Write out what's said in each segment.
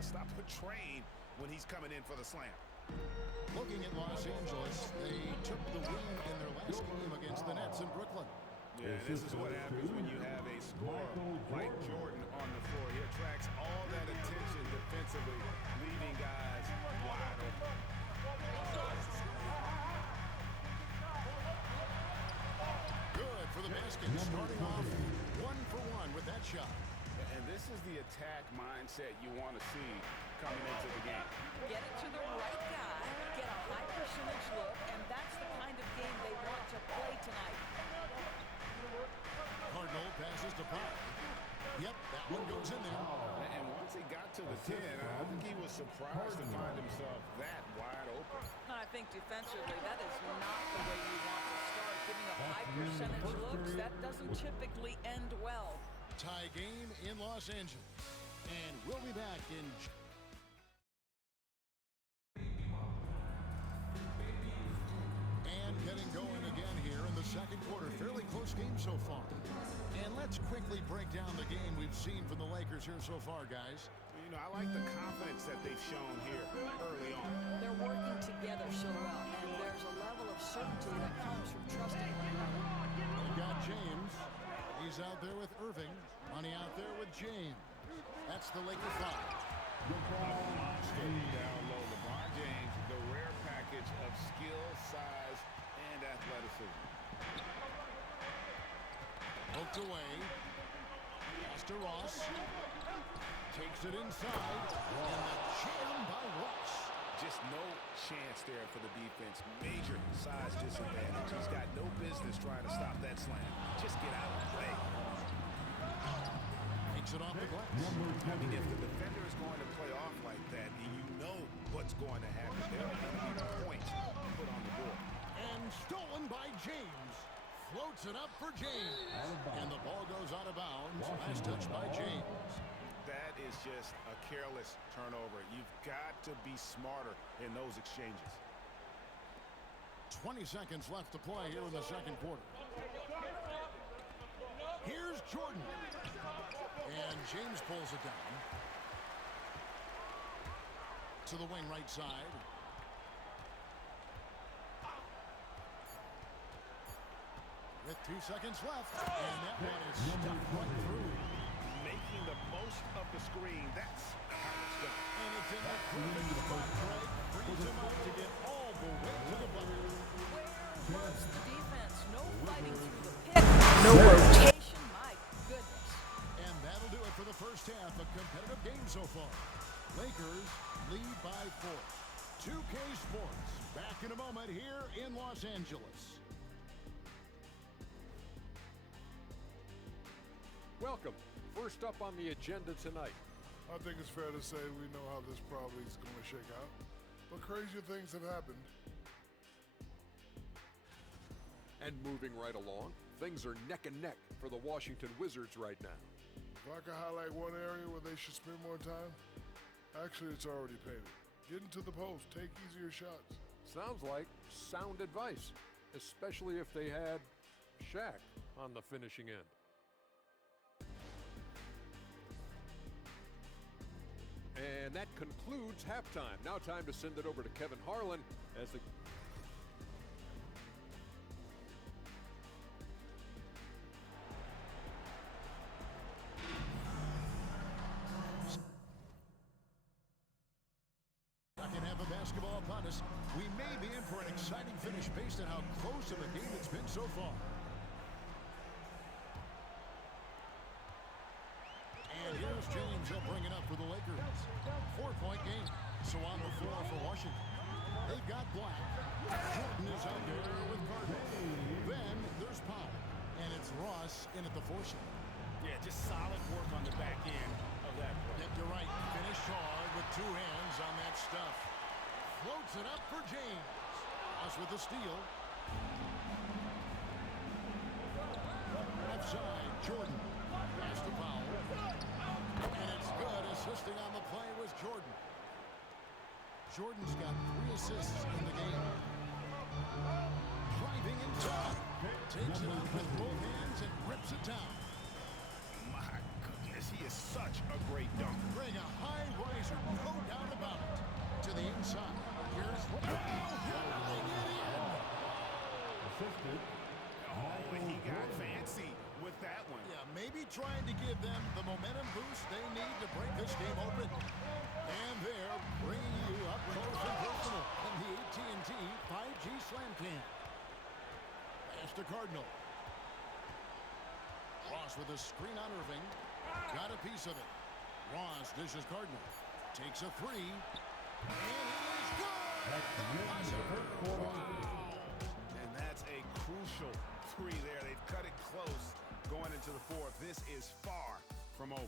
to stop a train when he's coming in for the slam. Looking at Los Angeles, they took the win in their last game against the Nets in Brooklyn. Yeah, this is what happens when you have a scorer like Jordan on the floor. He attracts all that attention defensively, leaving guys wide open. Good for the basket, starting off 1-for-1 with that shot. And this is the attack mindset you want to see coming into the game. Get it to the right guy, get a high percentage look, and that's the kind of game they want to play tonight. Cardinal passes to Powell. Yep, that one goes in there. And once he got to the 10, I think he was surprised to find himself that wide open. I think defensively, that is not the way you want to start. Giving up high percentage looks, that doesn't typically end well. Tie game in Los Angeles. And we'll be back in... And getting going again here in the second quarter. Fairly close game so far. And let's quickly break down the game we've seen from the Lakers here so far, guys. You know, I like the confidence that they've shown here early on. They're working together so well, and there's a level of certainty that comes from trusting one another. We've got James. He's out there with Irving. Money out there with James. That's the Laker foul. Down low, LeBron James, the rare package of skill, size, and athleticism. Poked away. Pass to Ross. Takes it inside. And the jam by Ross. Just no chance there for the defense. Major size disadvantage. He's got no business trying to stop that slam. Just get out of the way. Takes it off the glass. I mean, if the defender is going to play off like that, you know what's going to happen. There are going to be points put on the board. And stolen by James. Floats it up for James. And the ball goes out of bounds. Nice touch by James. That is just a careless turnover. You've got to be smarter in those exchanges. 20 seconds left to play here in the second quarter. Here's Jordan. And James pulls it down. To the wing right side. With 2 seconds left. And that one is stuck right through. Making the most of the screen. That's how it's done. And it's in the perfect spot, Craig. Frees him up to get all the way to the bucket. Where was the defense? No fighting through the pick. No rotation. My goodness. And that'll do it for the first half. A competitive game so far. Lakers lead by 4. 2K Sports. Back in a moment here in Los Angeles. Welcome. First up on the agenda tonight. I think it's fair to say we know how this probably is going to shake out. But crazier things have happened. And moving right along, things are neck and neck for the Washington Wizards right now. If I could highlight one area where they should spend more time, actually it's already painted. Get into the post, take easier shots. Sounds like sound advice, especially if they had Shaq on the finishing end. And that concludes halftime. Now time to send it over to Kevin Harlan as the... Second half of basketball upon us. We may be in for an exciting finish based on how close of a game it's been so far. And here's James. He'll bring it up for the Lakers. 4-point game. So on the floor for Washington. They've got Black. Jordan is out there with Cardinal. Then there's Powell. And it's Ross in at the forcing. Yeah, just solid work on the back end of that play. Yep, you're right. Finished hard with 2 hands on that stuff. Floats it up for James. Ross with the steal. Left side, Jordan. Pass to Powell. And it's good. Assisting on the play was Jordan. Jordan's got 3 assists in the game. Driving inside. Takes it up with both hands and rips it down. My goodness, he is such a great dunker. Bring a high riser. trying to give them the momentum boost they need to break this game open. And they're bringing you up close and personal from the AT&T 5G Slam Cam. Pass to Cardinal. Ross with a screen on Irving. Got a piece of it. Ross dishes Cardinal. Takes a three. And it is good! And that's a crucial three there. They've cut it close going into the fourth. This is far from over.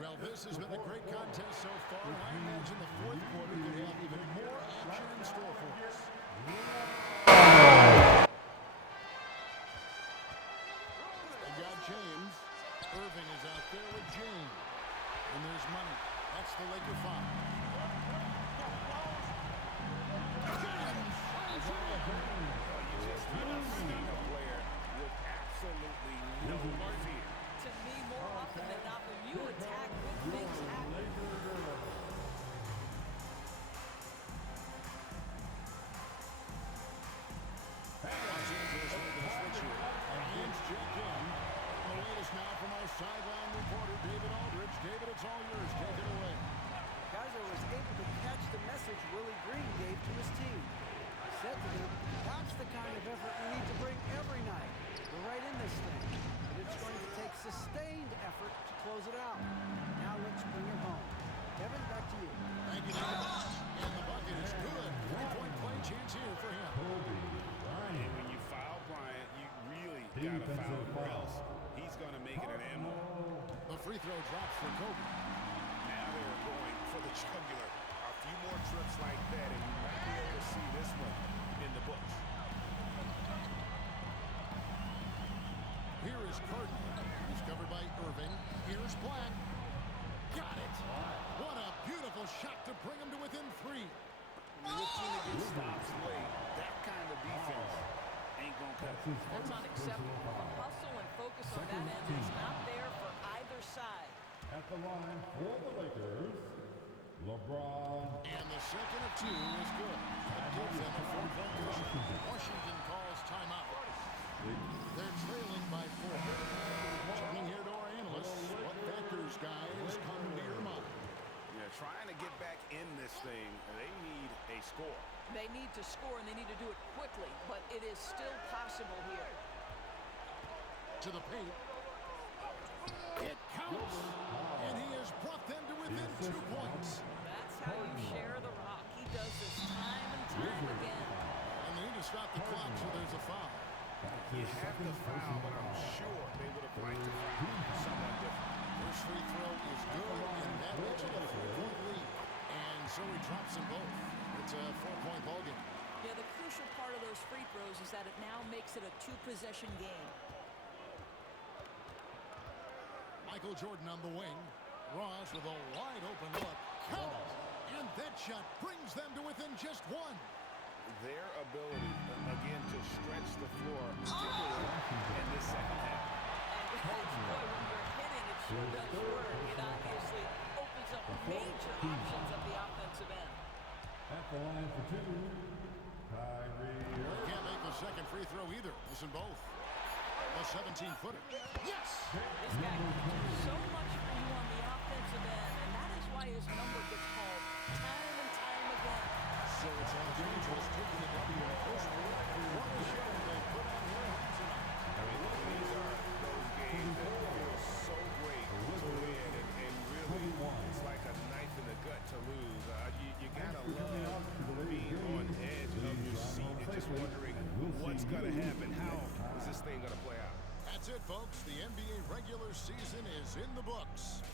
Well, this has been a great contest so far, and I imagine the fourth quarter could have even more action in store for us. They got James. Irving is out there with James. And there's money. That's the Laker foul. You just haven't seen a player with absolutely no fear. To me, more often than not, when you attack, good things happen. Los Angeles making a switch here. And hands checked in. The latest now from our sideline reporter, David Aldridge. David, it's all yours. Take it away. Geyser was able to catch the message Willie Green gave to his team. He said to them, that's the kind of effort we need to bring every night. We're right in this thing, but it's going to take sustained effort to close it out. Now let's bring it home. Kevin, back to you. Thank you, David. And the bucket is good. Three-point play chance here for him. And when you foul Bryant, you really got to foul him, or else he's going to make it an and one. The free throw drops for Kobe. Now they're going for the jugular. A few more trips like that, and you might be able to see this one in the books. Here is Cardinal. He's covered by Irving. Here's Black. Got it. What a beautiful shot to bring him to within three. When you're looking to get stops late, that kind of defense ain't going to cut it. That's unacceptable. The hustle and focus on that end is not there for either side. At the line for the Lakers, LeBron. And the second of two is good. That gives them a 4-point lead. Washington calls timeout. They're trailing by 4. Turning here to our analysts. What factors, guys, come to your mind? Yeah, trying to get back in this thing, they need a score. They need to score, and they need to do it quickly, but it is still possible here. To the paint. It counts. And he has brought them to within 2 points. That's how you share the rock. He does this time and time again. And they need to stop the clock, so there's a foul. You have the foul, but I'm sure they would have liked to find someone different. First free throw is good, and that makes it a 4-point lead. And so he drops them both. It's a 4-point ballgame. Yeah, the crucial part of those free throws is that it now makes it a 2-possession game. Michael Jordan on the wing. Ross with a wide open look. Count! And that shot brings them to within just 1. Their ability, again, to stretch the floor, particularly in this second half. And coach, boy, when you're hitting, it sure does work. It obviously opens up major options at the offensive end. At the line for 2, Kyrie. Can't make the second free throw either. Missing both. A 17-footer. Yes! This guy can do so much for you on the offensive end, and that is why his number gets called time and time again. So it's Los Angeles taking the W in the first quarter. What a show they put on their hands tonight. I mean, these are those games that feel so great to win, and really, it's like a knife in the gut to lose. You gotta love being on edge of your seat and just wondering what's gonna happen. How is this thing gonna play out? That's it, folks. The NBA regular season is in the books.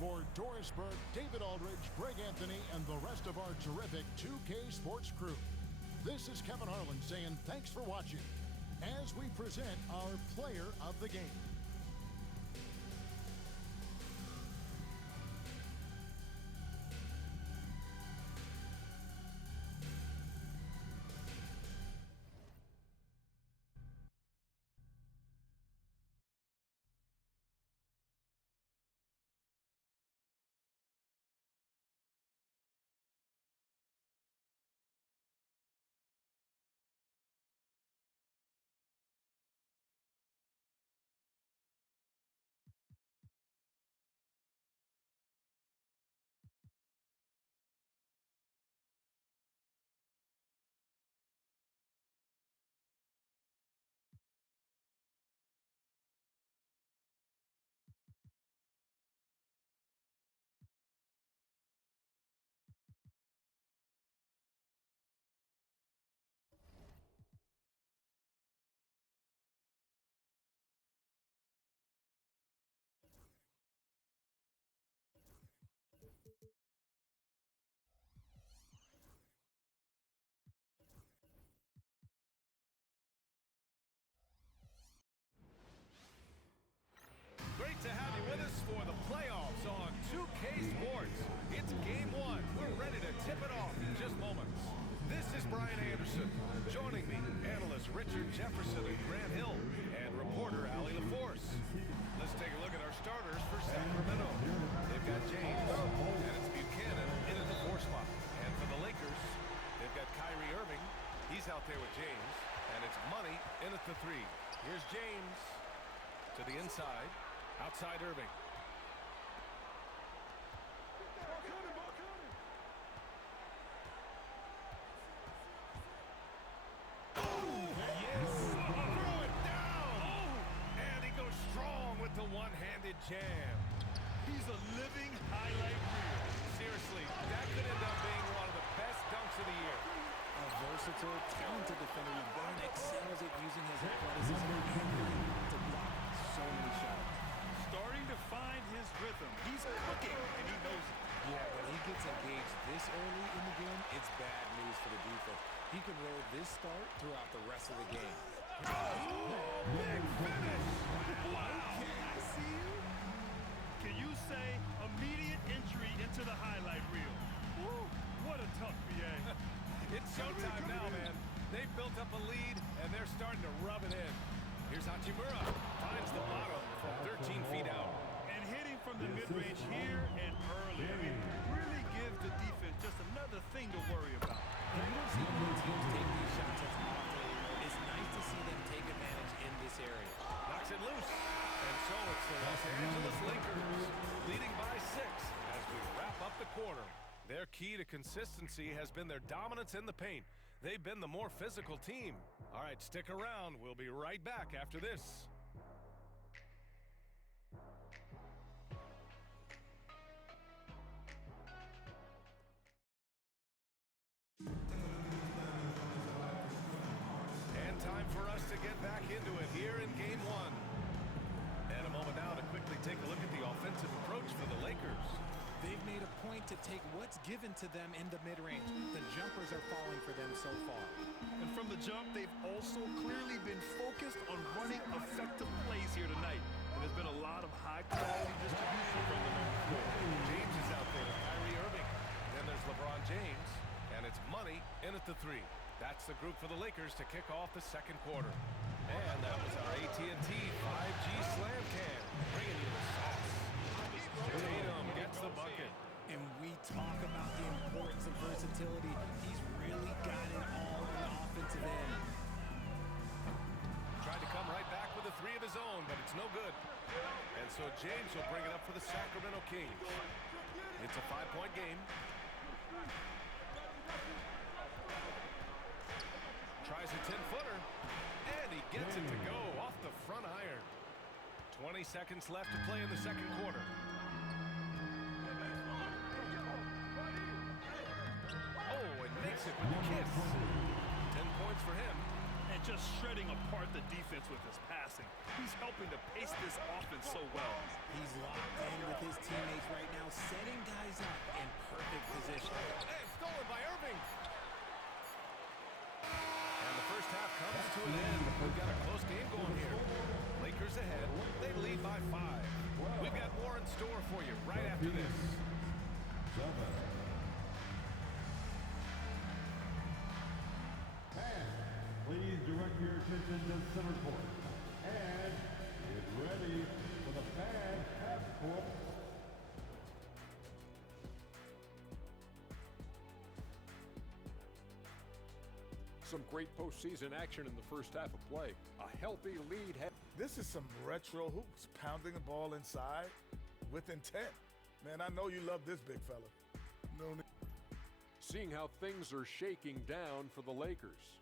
For Doris Burke, David Aldridge, Greg Anthony, and the rest of our terrific 2K Sports crew, this is Kevin Harlan saying thanks for watching as we present our player of the game. for the playoffs on 2K Sports. It's game one. We're ready to tip it off in just moments. This is Brian Anderson. Joining me, analysts Richard Jefferson and Grant Hill, and reporter Allie LaForce. Let's take a look at our starters for Sacramento. They've got James, and it's Buchanan in at the 4 spot. And for the Lakers, they've got Kyrie Irving. He's out there with James, and it's Money in at the 3. Here's James to the inside, outside Irving. One-handed jam. He's a living highlight reel. Seriously, that could end up being one of the best dunks of the year. A versatile, talented defender who then excels at using his athleticism and length to block so many shots. Starting to find his rhythm. He's cooking, and he knows it. Yeah, when he gets engaged this early in the game, it's bad news for the defense. He can roll this start throughout the rest of the game. Oh, big finish! Wow! I see you. Can you say immediate entry into the highlight reel? Woo! What a tough BA. It's showtime now, man. They've built up a lead, and they're starting to rub it in. Here's Hachimura. Finds the bottom from 13 feet out. And hitting from the mid-range here and early. I mean, really gives the defense just another thing to worry about. And you don't see many teams take these shots as often anymore. It's nice to see them take advantage in this area. Knocks it loose. And so it's the Los Angeles Lakers leading by 6 as we wrap up the quarter. Their key to consistency has been their dominance in the paint. They've been the more physical team. All right, stick around. We'll be right back after this. And time for us to get back into it here in game one. And a moment now to quickly take a look at the offensive approach for the Lakers. They've made a point to take what's given to them in the mid-range. The jumpers are falling for them so far. And from the jump, they've also clearly been focused on running effective plays here tonight. And there's been a lot of high-quality distribution from them on the floor. James is out there with Kyrie Irving. Then there's LeBron James, and it's Money in at the 3. That's the group for the Lakers to kick off the second quarter. And that was our AT&T 5G Slam Cam, bringing you the sauce. Tatum gets the bucket. And we talk about the importance of versatility. He's really got it all on the offensive end. Tried to come right back with a 3 of his own, but it's no good. And so James will bring it up for the Sacramento Kings. It's a 5-point game. Tries a 10-footer, and he gets it to go off the front iron. 20 seconds left to play in the second quarter. Oh, and makes it with the kiss. 10 points for him. And just shredding apart the defense with his passing. He's helping to pace this offense so well. He's locked in with his teammates right now, setting guys up in perfect position. And stolen by Irving. And the first half comes to an end. We've got a close game going here. Lakers ahead. They lead by 5. We've got more in store for you right after this. Please direct your attention to center court. And get ready for the fan half court. Some great postseason action in the first half of play. A healthy lead. This is some retro hoops, pounding the ball inside with intent. Man, I know you love this big fella. No need. Seeing how things are shaking down for the Lakers.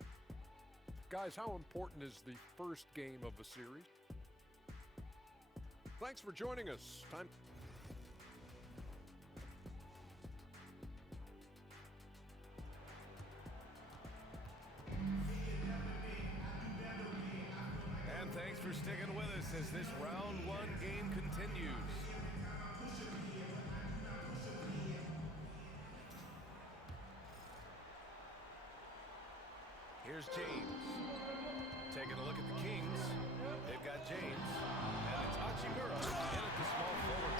Guys, how important is the first game of a series? Thanks for joining us. Time. And thanks for sticking with us as this round 1 game continues. Here's James. Taking a look at the Kings. They've got James. And it's Hachimura in at the small forward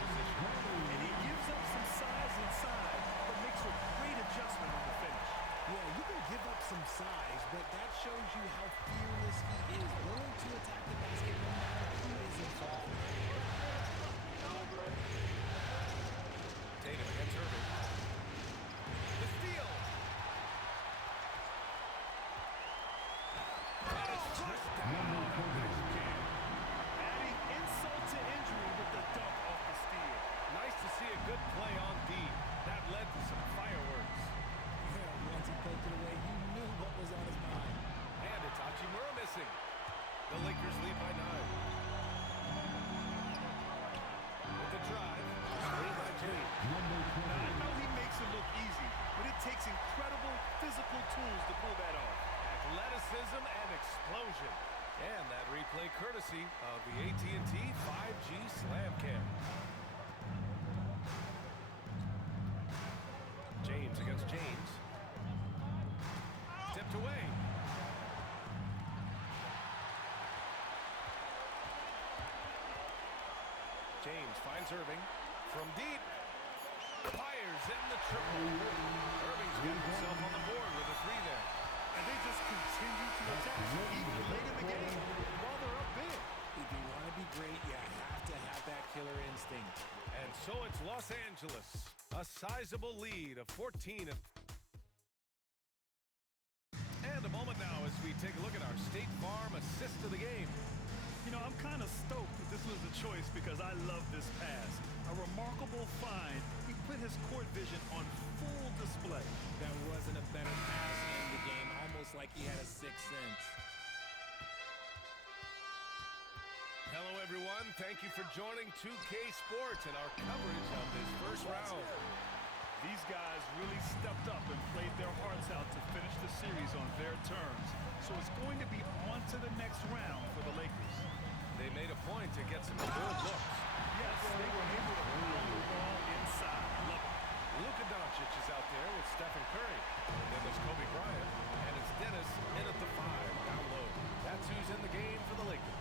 explosion. And that replay courtesy of the AT&T 5G Slam Cam. James against James. Tipped away. James finds Irving from deep. Fires in the triple. Irving's got himself on the board with a 3 there. And they just continue to attack, even late in the game, while they're up big. If you want to be great, you have to have that killer instinct. And so it's Los Angeles, a sizable lead of 14. And a moment now as we take a look at our State Farm assist of the game. You know, I'm kind of stoked that this was a choice because I love this pass. A remarkable find. He put his court vision on full display. That wasn't a better pass in the game, almost like he had a sixth sense. Hello, everyone. Thank you for joining 2K Sports and our coverage of this first round. These guys really stepped up and played their hearts out to finish the series on their terms. So it's going to be on to the next round for the Lakers. They made a point to get some good looks. Yes, they were able to pound the ball inside. Love it. Luka Doncic is out there with Stephen Curry. And then there's Kobe Bryant. And it's Dennis in at the 5, down low. That's who's in the game for the Lakers.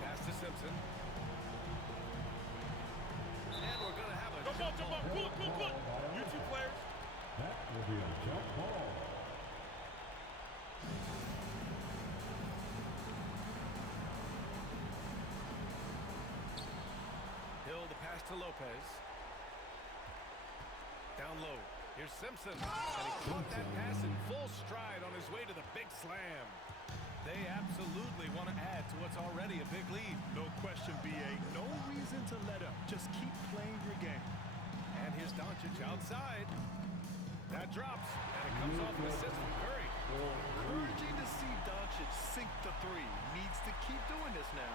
Pass to Simpson. And we're going to have a Jump ball. Pull it. You two players. That will be a jump ball. Hill the pass to Lopez. Down low. Here's Simpson. And he caught that pass in full stride on his way to the big slam. They absolutely want to add to what's already a big lead. No question, B.A. No reason to let up. Just keep playing your game. And here's Doncic outside. That drops. And it comes off an assist from Curry. Encouraging to see Doncic sink the 3. Needs to keep doing this now.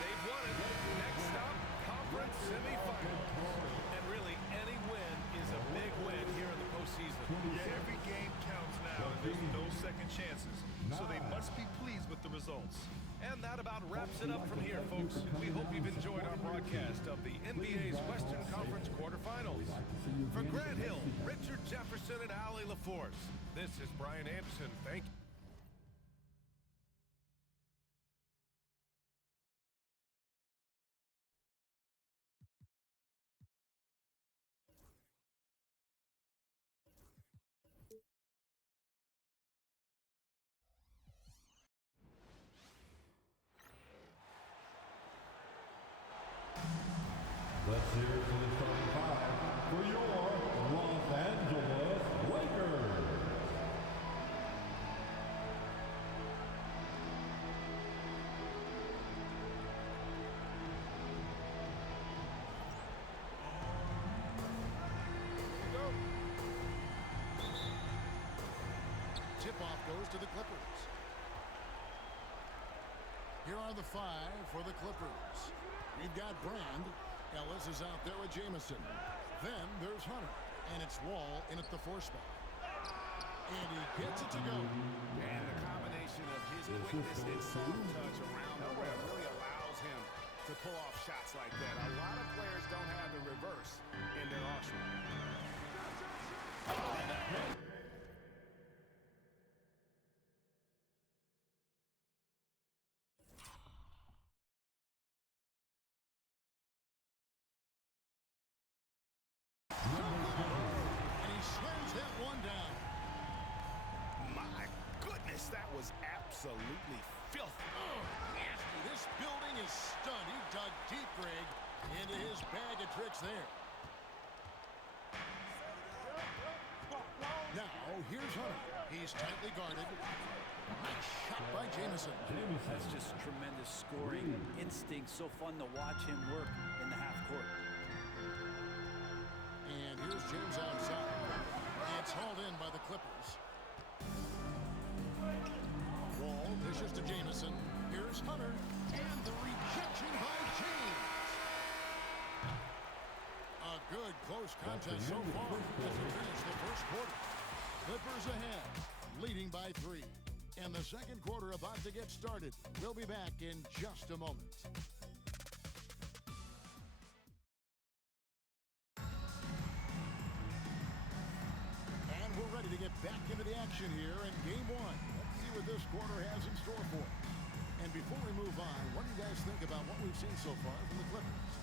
They've won it. Next stop, conference semifinals. And really, any win is a big win here in the postseason. Yeah, every game counts now, and there's no second chances. So they must be pleased with the results. And that about wraps it up from here, folks. We hope you've enjoyed our broadcast of the NBA's Western Conference quarterfinals. For Grant Hill, Richard Jefferson, and Allie LaForce, this is Brian Anderson. Thank you. Let's hear it for the starting 5 for your Los Angeles Lakers. Tip-off goes to the Clippers. Here are the 5 for the Clippers. We've got Brand. Ellis is out there with Jamison. Then there's Hunter. And it's Wall in at the 4 spot. And he gets it to go. And the combination of his quickness and soft touch around the rim really allows him to pull off shots like that. A lot of players don't have the reverse in their arsenal. And he slams that one down. My goodness, that was absolutely filthy. Nasty. This building is stunned. He dug deep, Greg, into his bag of tricks there. Now, here's Hunter. He's tightly guarded. Nice shot by Jamison. That's just tremendous scoring instinct. So fun to watch him work in the half court. And here's James outside. It's hauled in by the Clippers. Wall dishes to Jamison. Here's Hunter. And the rejection by James. A Good close contest so far as we finish the first quarter. Clippers ahead, leading by 3. And the second quarter about to get started. We'll be back in just a moment. And we're ready to get back into the action here in game 1. Let's see what this quarter has in store for us. And before we move on, what do you guys think about what we've seen so far from the Clippers?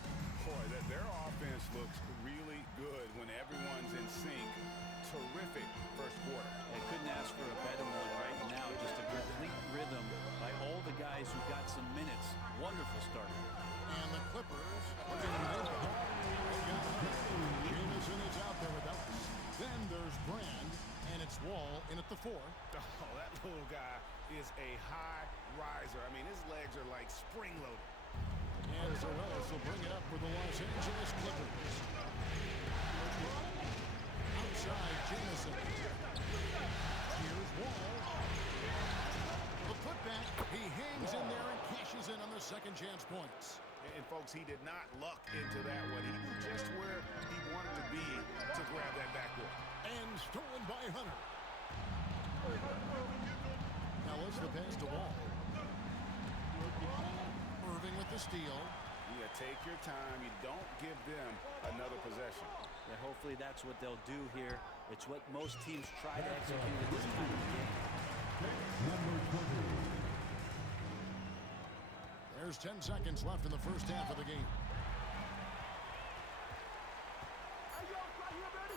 Boy, their offense looks really good when everyone's in sync. Terrific first quarter. They couldn't ask for a better one right now. Just a complete rhythm by all the guys who got some minutes. Wonderful start. And the Clippers looking to make it. They got Jameson is out there with Ellis. Then there's Brand, and it's Wall in at the 4. Oh, that little guy is a high riser. I mean, his legs are like spring-loaded. And Zarellas will bring it up for the Los Angeles Clippers. Outside, Jameson. Here's Wall. The putback. He hangs in there and cashes in on the second chance points. And folks, he did not luck into that one. He knew just where he wanted to be to grab that backboard. And stolen by Hunter. Ellis the pass to Wall. Irving with the steal. Yeah, take your time. You don't give them another possession. Yeah, hopefully that's what they'll do here. It's what most teams try to execute in this kind of game. There's 10 seconds left in the first half of the game.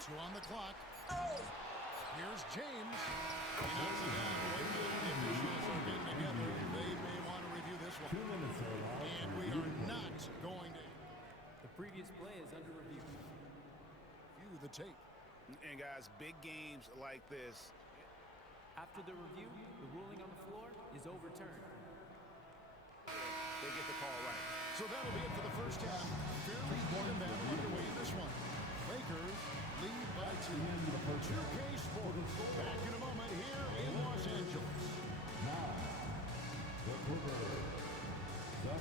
2 on the clock. Here's James. He knocks it down. Wait till the officials are getting together. They may want to review this one. And we are not going to. The previous play is under review. View the tape. And guys, big games like this. After the review, the ruling on the floor is overturned. They get the call right. So that'll be it for the first half. Fairly even battle underway in this one. Lakers lead by 2. 2K Sports. Back in a moment here in Los Angeles. Now, the Clippers, 7.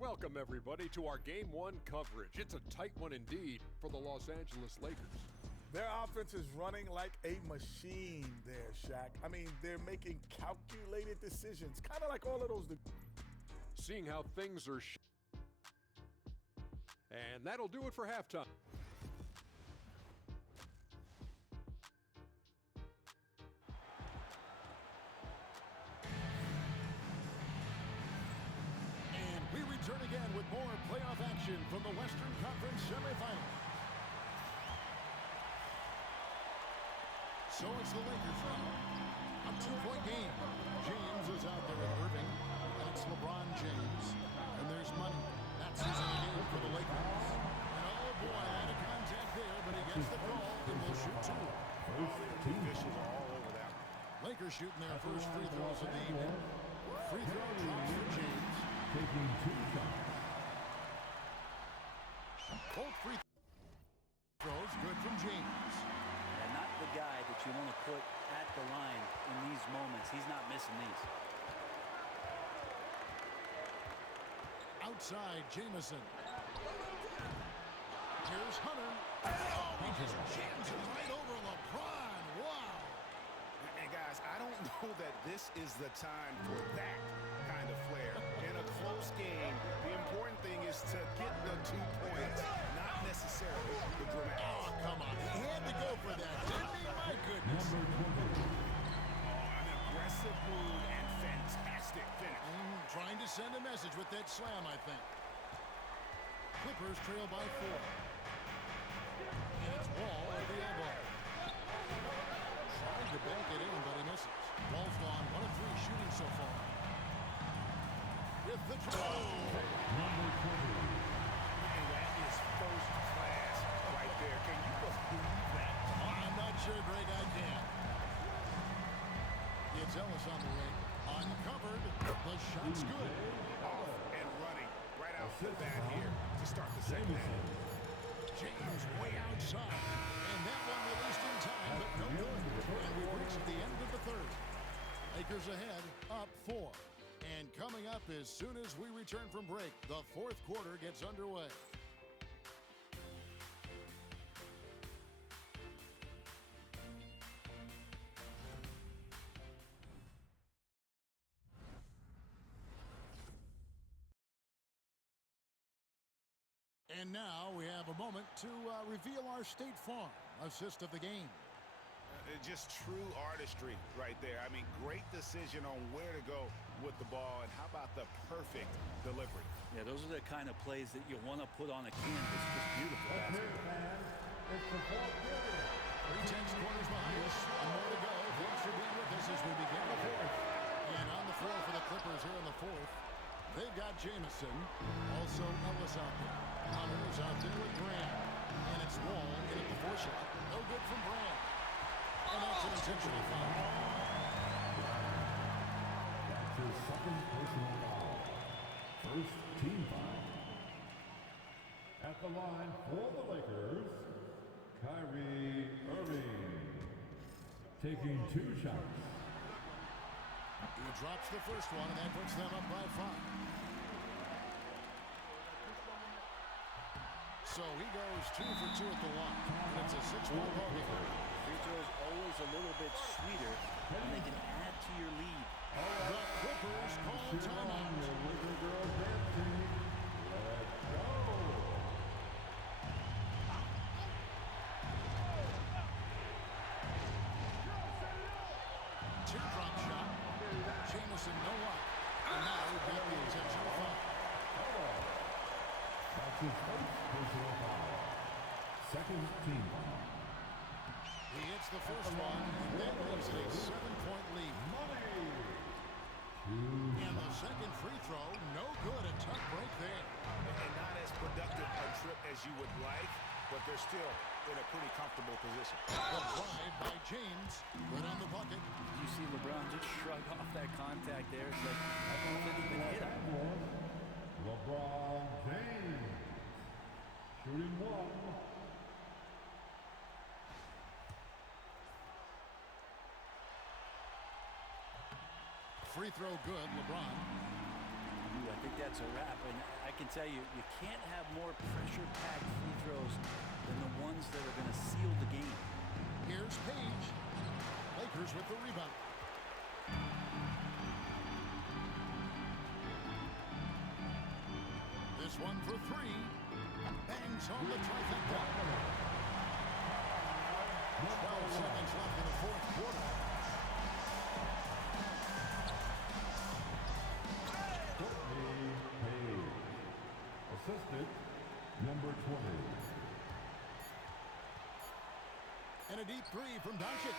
Welcome, everybody, to our Game 1 coverage. It's a tight one indeed for the Los Angeles Lakers. Their offense is running like a machine there, Shaq. I mean, they're making calculated decisions, kind of like all of those. Seeing how things are and that'll do it for halftime. And we return again with more playoff action from the Western Conference semifinal. So it's the Lakers now. A 2-point game. James is out there with Irving. And it's LeBron James. And there's money. That's who's in the game for the Lakers. And oh boy, a lot of contact there, but he gets the call and will shoot 2. Officials are all over that. Lakers shooting their first free throws of the evening. Free throw drops for James. Taking 2 shots. Both free throws good from James. And not the guy that you want to put at the line in these moments. He's not missing these. Outside, Jameson. Here's Hunter. Oh, he just jams it right over LeBron. Wow. And guys, I don't know that this is the time for that kind of flair. In a close game, the important thing is to get the 2 points, not necessarily the dramatic. Oh, come on. He had to go for that, didn't he? My goodness. An aggressive move and fantastic finish. Trying to send a message with that slam, I think. Clippers trail by 4. And it's Wall at the elbow. Trying to bank it in, but he misses. Wall's gone 1 of 3 shooting so far. With the throw. And that is first class right there. Can you believe that? I'm not sure, Greg, I can. It's Ellis on the wing. Uncovered. The shot's good. Off and running right out the bat here to start the second half. James way outside. And that one released in time, but no good. And we've reached the end of the third. Lakers ahead, up 4. And coming up as soon as we return from break, the fourth quarter gets underway. And now we have a moment to reveal our State Farm assist of the game. Just true artistry right there. I mean, great decision on where to go with the ball, and how about the perfect delivery? Yeah, those are the kind of plays that you want to put on a canvas. Just beautiful basketball. It's the fourth quarter. 3:10 quarters behind us. And more to go. Thanks for being with us as we begin the fourth. And on the floor for the Clippers here in the fourth, they've got Jamison. Also Ellis out there. Hunter's out there with Graham. And it's Wall in at the four shot. No good from Graham. And that's an intentional foul. That's his second personal foul. First team foul. At the line for the Lakers, Kyrie Irving. Taking 2 shots. He drops the first one, and that puts them up by 5. So he goes 2 for 2 at the line. And it's a 6-point ball game. Free throws always a little bit sweeter when they can add to your lead. The Clippers call timeout. Laker girls dancing. Let's go. Teardrop shot. Jamison no up. And now we've got the intentional foul. That's his first personal foul. Second team foul. He hits the first one, and that makes it a 7-point lead. And the second free throw, no good. A tough break there. And not as productive a trip as you would like, but they're still in a pretty comfortable position. The drive by James, right on the bucket. You see LeBron just shrug off that contact there. It's like, I didn't even hit him. LeBron James. Shooting 1. Free throw good, LeBron. Ooh, I think that's a wrap. And I can tell you, you can't have more pressure-packed free throws than the ones that are going to seal the game. Here's Page. Lakers with the rebound. This one for 3. Bangs on the trifecta. 12 seconds left in the fourth quarter. Assistant, number 20. And a deep 3 from Doncic.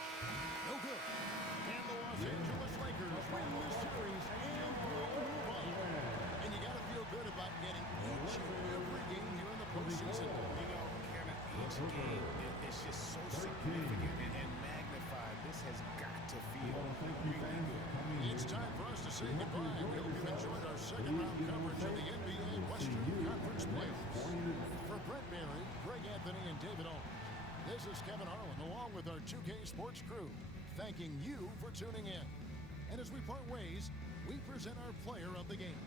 No good. And the Los Angeles Lakers win this series and will move on. And you got to feel good about getting each and every game here in the postseason. You know, Kevin, each game is just so significant and magnified. This has got to feel really good. It's time for us to say goodbye. We hope you enjoyed our second round coverage of the NBA Western Conference Playoffs. For Brent Barry, Greg Anthony, and David Owen, this is Kevin Harlan along with our 2K Sports crew, thanking you for tuning in. And as we part ways, we present our player of the game.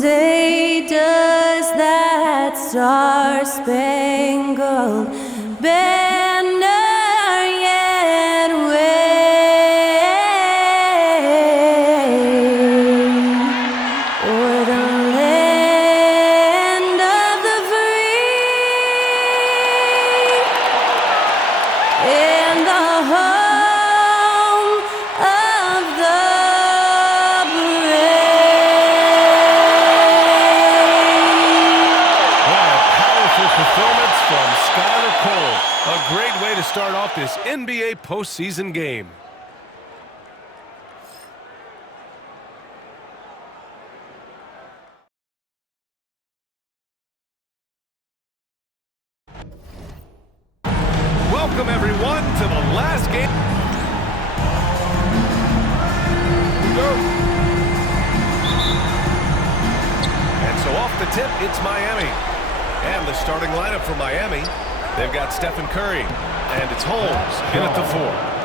say, does that star-spangled banner yet wave o'er the land of the free and the home of the performance from Skylar Cole. A great way to start off this NBA postseason game. Welcome everyone to the last game. And so off the tip, it's Miami. And the starting lineup for Miami, they've got Stephen Curry, and it's Holmes in at the 4.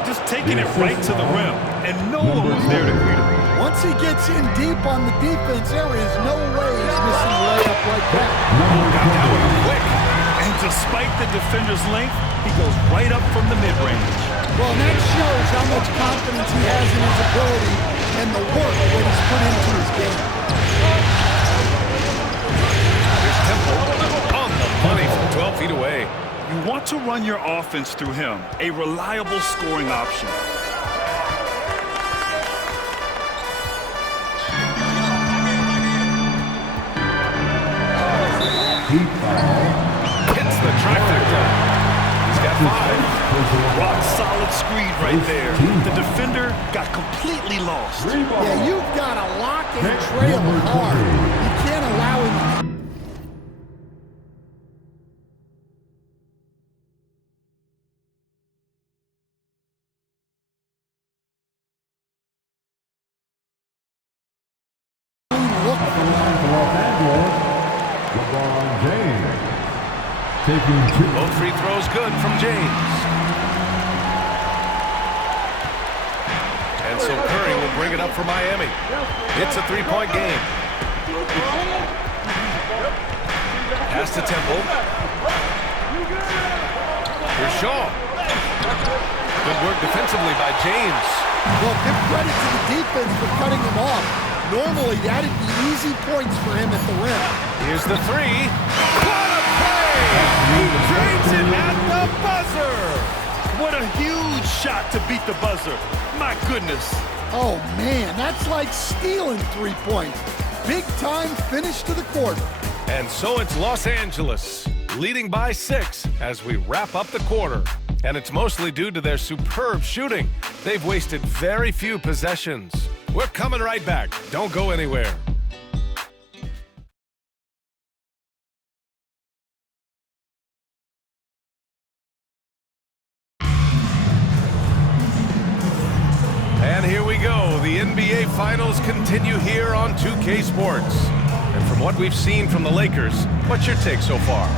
Just taking it right to the rim, and no one was there to greet him. Once he gets in deep on the defense, there is no way he's missing a layup like that. Got that one quick. And despite the defender's length, he goes right up from the mid-range. Well, and that shows how much confidence he has in his ability and the work that he's put into his game. Here's Temple on the money from 12 feet away. You want to run your offense through him, a reliable scoring option. Hits the trifecta. He's got 5. Rock solid screen right there. The defender got completely lost. Yeah, you've got to lock and trail hard. You can't allow him. Both free throws good from James. And so Curry will bring it up for Miami. It's a 3-point game. Pass to Temple. Here's Shaw. Good work defensively by James. Well, give credit to the defense for cutting him off. Normally, that'd be easy points for him at the rim. Here's the 3. What a play! He drains it at the buzzer! What a huge shot to beat the buzzer. My goodness. Oh, man, that's like stealing 3 points. Big time finish to the quarter. And so it's Los Angeles, leading by 6 as we wrap up the quarter. And it's mostly due to their superb shooting. They've wasted very few possessions. We're coming right back. Don't go anywhere. And here we go. The NBA Finals continue here on 2K Sports. And from what we've seen from the Lakers, what's your take so far?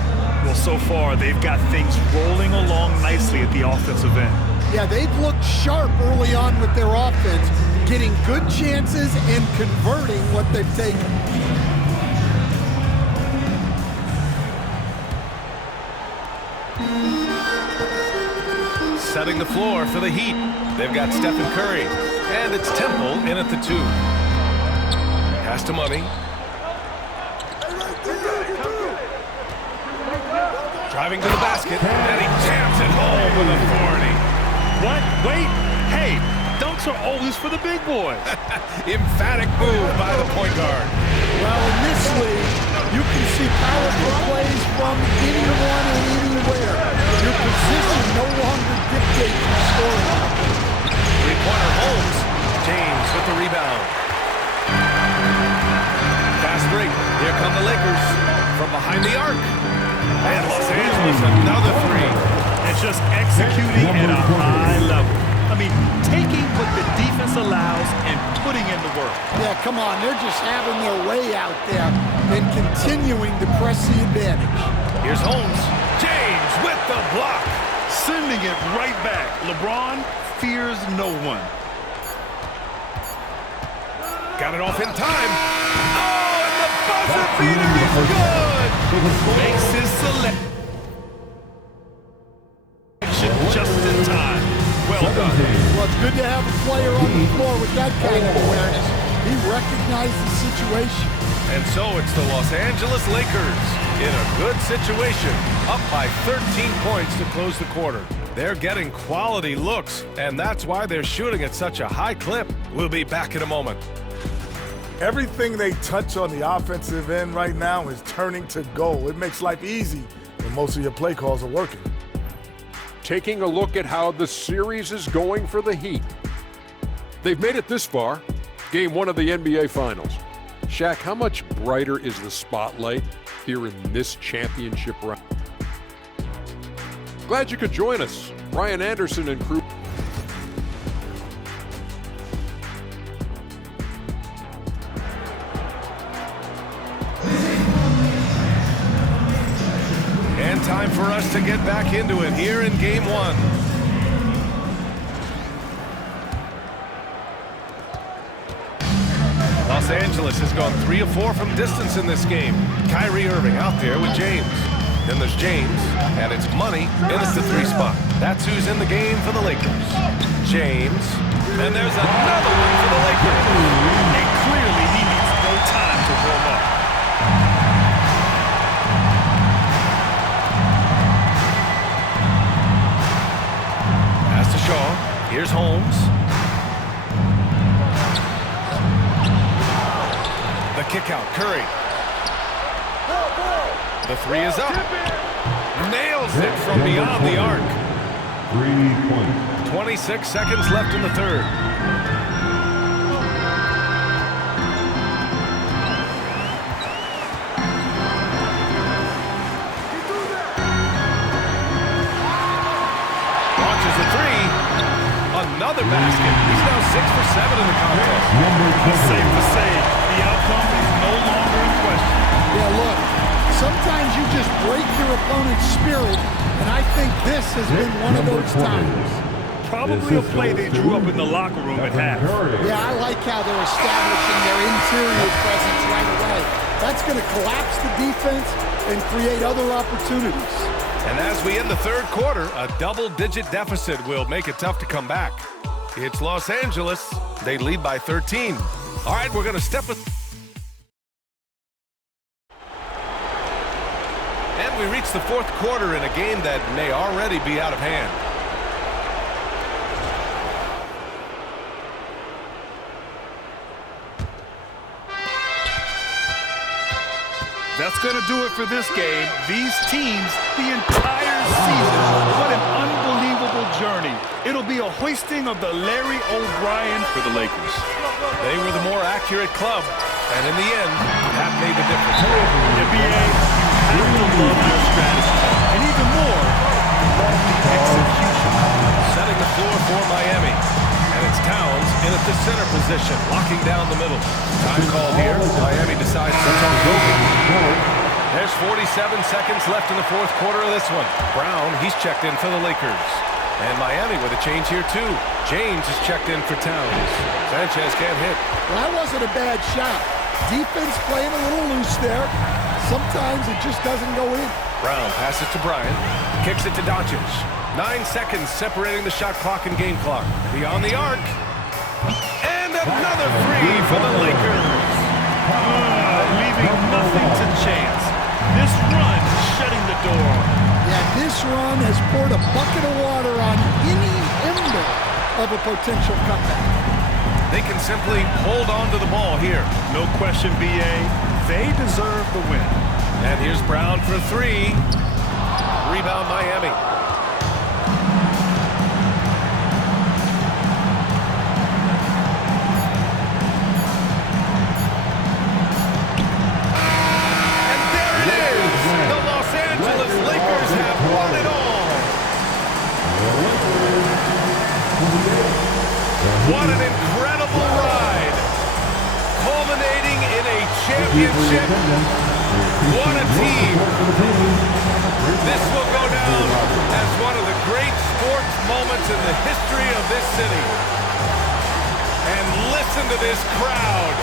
Well, so far, they've got things rolling along nicely at the offensive end. Yeah, they've looked sharp early on with their offense, getting good chances and converting what they've taken. Setting the floor for the Heat. They've got Stephen Curry, and it's Temple in at the 2. Pass to Money. Driving to the basket, and he jams it home with authority. What? Wait. Hey, dunks are always for the big boys. Emphatic move by the point guard. Well, in this league, you can see powerful plays from anyone and anywhere. Your position no longer dictates your scoring. Three-pointer Holmes. James with the rebound. Fast break. Here come the Lakers from behind the arc. And Los Angeles, another 3. And just executing at a high level. I mean, taking what the defense allows and putting in the work. Yeah, come on. They're just having their way out there and continuing to press the advantage. Here's Holmes. James with the block. Sending it right back. LeBron fears no one. Got it off in time. Oh, and the buzzer beater is good. Makes his selection just in time. Well done. Well, it's good to have a player on the floor with that kind of awareness. He recognized the situation. And so it's the Los Angeles Lakers in a good situation, up by 13 points to close the quarter. They're getting quality looks, and that's why they're shooting at such a high clip. We'll be back in a moment. Everything they touch on the offensive end right now is turning to goal. It makes life easy when most of your play calls are working. Taking a look at how the series is going for the Heat. They've made it this far, game 1 of the NBA Finals. Shaq, how much brighter is the spotlight here in this championship round? Glad you could join us. Brian Anderson and crew. And time for us to get back into it here in game 1. Los Angeles has gone 3 of 4 from distance in this game. Kyrie Irving out there with James. Then there's James, and it's Money, and it's the 3 spot. That's who's in the game for the Lakers. James, and there's another one for the Lakers. And clearly he needs no time to warm up. Pass to Shaw. Here's Holmes. The kick out, Curry. The 3 is up. Nails it from beyond the arc. 3 points. 26 seconds left in the third. Launches a 3. Another basket. He's now 6 for 7 in the contest. It's safe to say the outcome is no longer in question. Yeah, look, sometimes you just break your opponent's spirit, and I think this has been one of those times. Probably a play they drew up in the locker room at half. Yeah, I like how they're establishing their interior presence right away. That's going to collapse the defense and create other opportunities. And as we end the third quarter, a double-digit deficit will make it tough to come back. It's Los Angeles. They lead by 13. All right, we're going to step with... And we reach the fourth quarter in a game that may already be out of hand. That's going to do it for this game. These teams, the entire season, what an unbelievable journey. It'll be a hoisting of the Larry O'Brien for the Lakers. They were the more accurate club, and in the end, that made the difference. NBA, you have to love their strategy, and even more, love the execution. Setting the floor for Miami. And it's Towns in at the center position, locking down the middle. Time call here. Miami decides to talk over. There's 47 seconds left in the fourth quarter of this one. Brown, he's checked in for the Lakers. And Miami with a change here, too. James is checked in for Towns. Sanchez can't hit. Well, that wasn't a bad shot. Defense playing a little loose there. Sometimes it just doesn't go in. Brown passes to Bryant. Kicks it to Doncic. 9 seconds separating the shot clock and game clock. Beyond the arc. And another three for the Lakers. Leaving nothing to chance. This run shutting the door. Yeah, this run has poured a bucket of water on any ember of a potential comeback. They can simply hold on to the ball here. No question, B.A. They deserve the win. And here's Brown for 3. Rebound Miami. Lakers have won it all. What an incredible ride. Culminating in a championship. What a team. This will go down as one of the great sports moments in the history of this city. And listen to this crowd.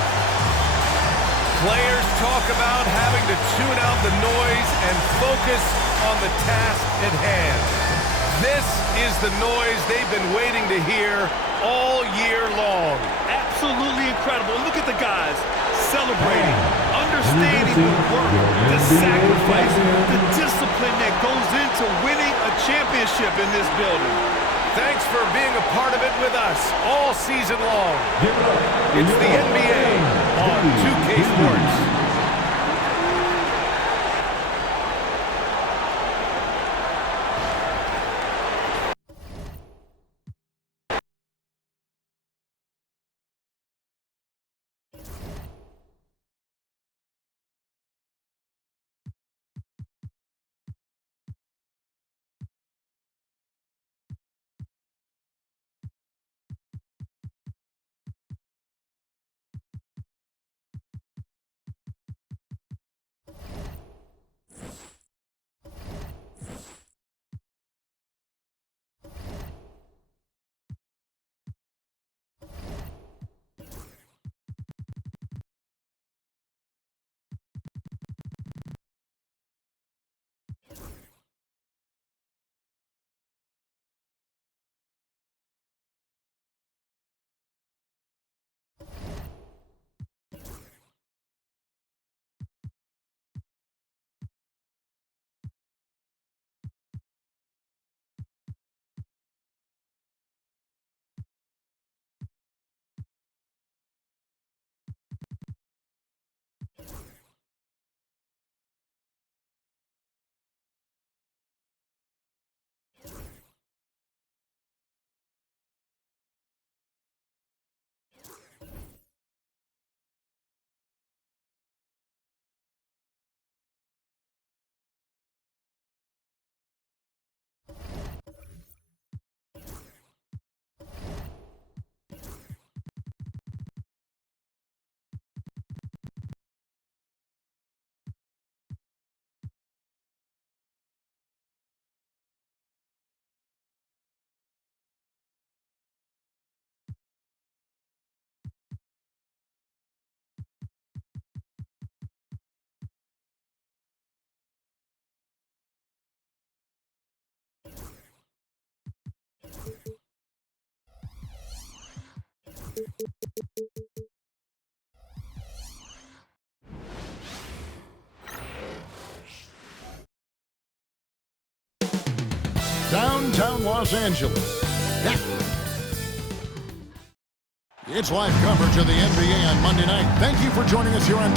Players talk about having to tune out the noise and focus on the task at hand. This is the noise they've been waiting to hear all year long. Absolutely incredible. Look at the guys celebrating, understanding the work, the sacrifice, the discipline that goes into winning a championship in this building. Thanks for being a part of it with us all season long. It's the NBA on 2K Sports. Downtown Los Angeles. It's live coverage of the NBA on Monday night. Thank you for joining us here on